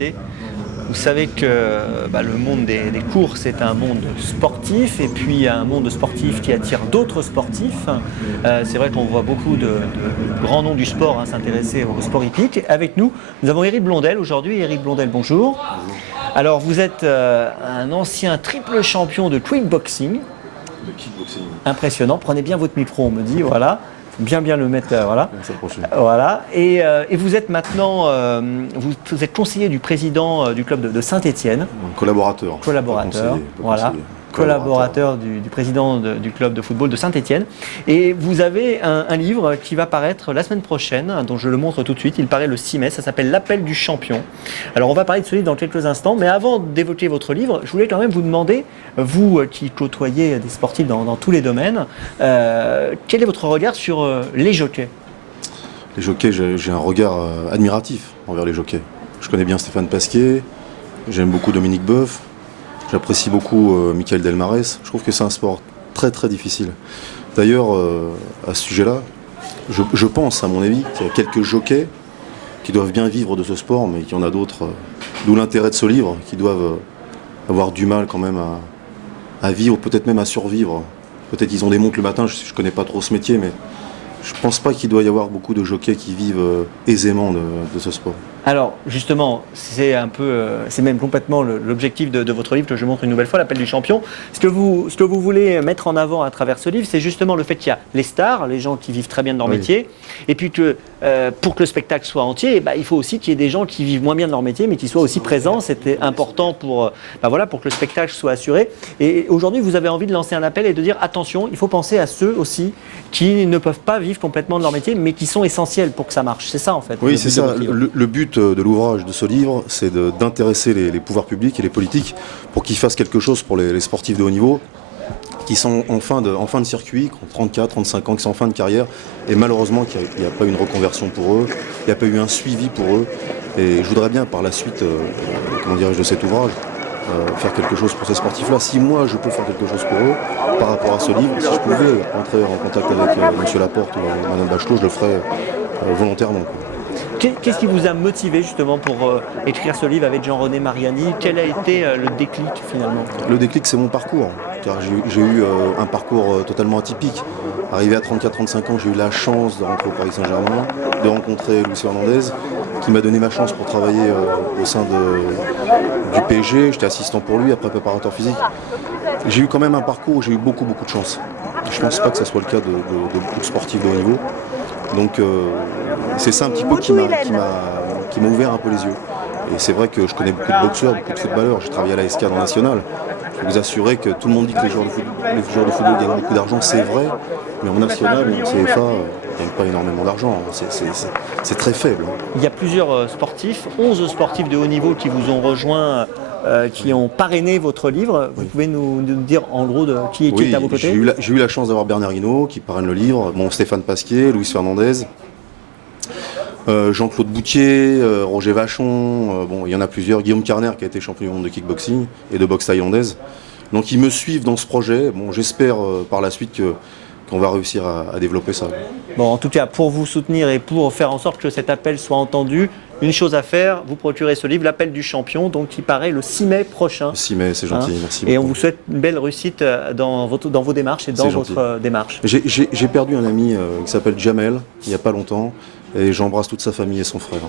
Vous savez que le monde des courses est un monde sportif et puis un monde sportif qui attire d'autres sportifs. C'est vrai qu'on voit beaucoup de grands noms du sport s'intéresser au sport hippique. Avec nous, nous avons Éric Blondel aujourd'hui. Éric Blondel, bonjour. Alors vous êtes un ancien triple champion de kickboxing. De kickboxing. Impressionnant. Prenez bien votre micro, on me dit, voilà. Bien le mettre, voilà. Voilà. Et vous êtes maintenant, vous êtes conseiller du président du club de Saint-Étienne. Collaborateur. Voilà. Collaborateur du président du club de football de Saint-Étienne. Et vous avez un livre qui va paraître la semaine prochaine, dont je le montre tout de suite. Il paraît le 6 mai, ça s'appelle L'Appel du champion. Alors on va parler de ce livre dans quelques instants, mais avant d'évoquer votre livre, je voulais quand même vous demander, vous qui côtoyez des sportifs dans tous les domaines, quel est votre regard sur les jockeys? Les jockeys, j'ai un regard admiratif envers les jockeys. Je connais bien Stéphane Pasquier, j'aime beaucoup Dominique Boeuf. J'apprécie beaucoup Michael Delmarès. Je trouve que c'est un sport très très difficile. D'ailleurs, à ce sujet-là, je pense, à mon avis, qu'il y a quelques jockeys qui doivent bien vivre de ce sport, mais qu'il y en a d'autres, d'où l'intérêt de ce livre, qui doivent avoir du mal quand même à vivre, peut-être même à survivre. Peut-être qu'ils ont des montres le matin, je ne connais pas trop ce métier, mais je ne pense pas qu'il doit y avoir beaucoup de jockeys qui vivent aisément de ce sport. Alors justement, c'est même complètement l'objectif de votre livre que je montre une nouvelle fois, L'Appel du champion. Ce que vous voulez mettre en avant à travers ce livre, c'est justement le fait qu'il y a les stars, les gens qui vivent très bien de leur métier, et puis que pour que le spectacle soit entier, il faut aussi qu'il y ait des gens qui vivent moins bien de leur métier, mais qui soient aussi présents. C'était important pour que le spectacle soit assuré. Et aujourd'hui, vous avez envie de lancer un appel et de dire attention, il faut penser à ceux aussi qui ne peuvent pas vivre complètement de leur métier, mais qui sont essentiels pour que ça marche. C'est ça en fait. Oui, c'est ça. Le but de l'ouvrage, de ce livre, c'est d'intéresser les pouvoirs publics et les politiques pour qu'ils fassent quelque chose pour les sportifs de haut niveau qui sont en fin de circuit, qui ont 34, 35 ans, qui sont en fin de carrière, et malheureusement qu'il n'y a pas eu une reconversion pour eux, il n'y a pas eu un suivi pour eux. Et je voudrais bien par la suite, de cet ouvrage, faire quelque chose pour ces sportifs-là. Si moi je peux faire quelque chose pour eux, par rapport à ce livre, si je pouvais entrer en contact avec M. Laporte ou Mme Bachelot, je le ferais volontairement. Qu'est-ce qui vous a motivé justement pour écrire ce livre avec Jean-René Mariani? Quel a été le déclic finalement? Le déclic, c'est mon parcours, car j'ai eu un parcours totalement atypique. Arrivé à 34-35 ans, j'ai eu la chance de rentrer au Paris Saint-Germain, de rencontrer Luis Fernandez, qui m'a donné ma chance pour travailler au sein du PSG. J'étais assistant pour lui, après préparateur physique. J'ai eu quand même un parcours où j'ai eu beaucoup de chance. Je ne pense pas que ce soit le cas de beaucoup de sportifs de haut niveau. Donc c'est ça un petit peu qui m'a ouvert un peu les yeux. Et c'est vrai que je connais beaucoup de boxeurs, beaucoup de footballeurs. J'ai travaillé à la SK dans National. Je peux vous assurer que tout le monde dit que les joueurs de football gagnent beaucoup d'argent, c'est vrai. Mais en National, en CFA, ils ne gagnent pas énormément d'argent. C'est très faible. Il y a plusieurs sportifs, 11 sportifs de haut niveau qui vous ont rejoint, qui ont parrainé votre livre. Vous pouvez nous dire en gros qui est à vos côtés? J'ai eu la chance d'avoir Bernard Hinault qui parraine le livre, Stéphane Pasquier, Luis Fernandez, Jean-Claude Boutier, Roger Vachon, il y en a plusieurs, Guillaume Carner qui a été champion du monde de kickboxing et de boxe thaïlandaise. Donc ils me suivent dans ce projet. J'espère par la suite qu'on va réussir à développer ça. Bon, en tout cas, pour vous soutenir et pour faire en sorte que cet appel soit entendu, une chose à faire, vous procurez ce livre, L'Appel du champion, donc qui paraît le 6 mai prochain. Le 6 mai, c'est gentil, merci beaucoup. Et on vous souhaite une belle réussite dans vos démarches et dans votre démarche. J'ai perdu un ami qui s'appelle Jamel, il n'y a pas longtemps, et j'embrasse toute sa famille et son frère.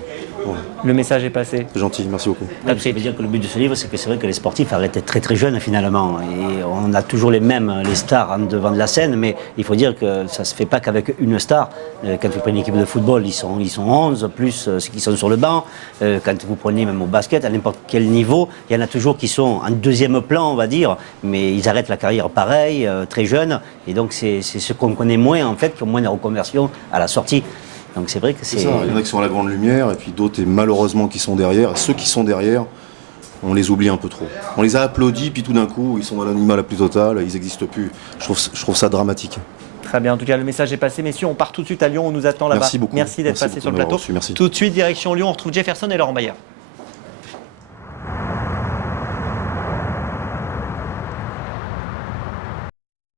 Voilà. Le message est passé. C'est gentil, merci beaucoup. Ça veut dire que le but de ce livre, c'est que c'est vrai que les sportifs arrêtent très très jeunes finalement. Et on a toujours les mêmes, les stars devant de la scène, mais il faut dire que ça ne se fait pas qu'avec une star. Quand vous prenez une équipe de football, ils sont 11, plus ceux qui sont sur le banc. Quand vous prenez même au basket, à n'importe quel niveau, il y en a toujours qui sont en deuxième plan, on va dire, mais ils arrêtent la carrière pareil, très jeunes. Et donc c'est ce qu'on connaît moins en fait, qui ont moins de reconversion à la sortie. Donc c'est vrai que c'est... ça, il y en a qui sont à la grande lumière, et puis d'autres, et malheureusement, qui sont derrière. Ceux qui sont derrière, on les oublie un peu trop. On les a applaudis, puis tout d'un coup, ils sont dans l'anonymat la plus totale, ils n'existent plus. Je trouve ça dramatique. Très bien, en tout cas, le message est passé. Messieurs, on part tout de suite à Lyon, on nous attend là-bas. Merci beaucoup. Merci d'être passé sur le plateau. Merci. Tout de suite, direction Lyon, on retrouve Jefferson et Laurent Bayer.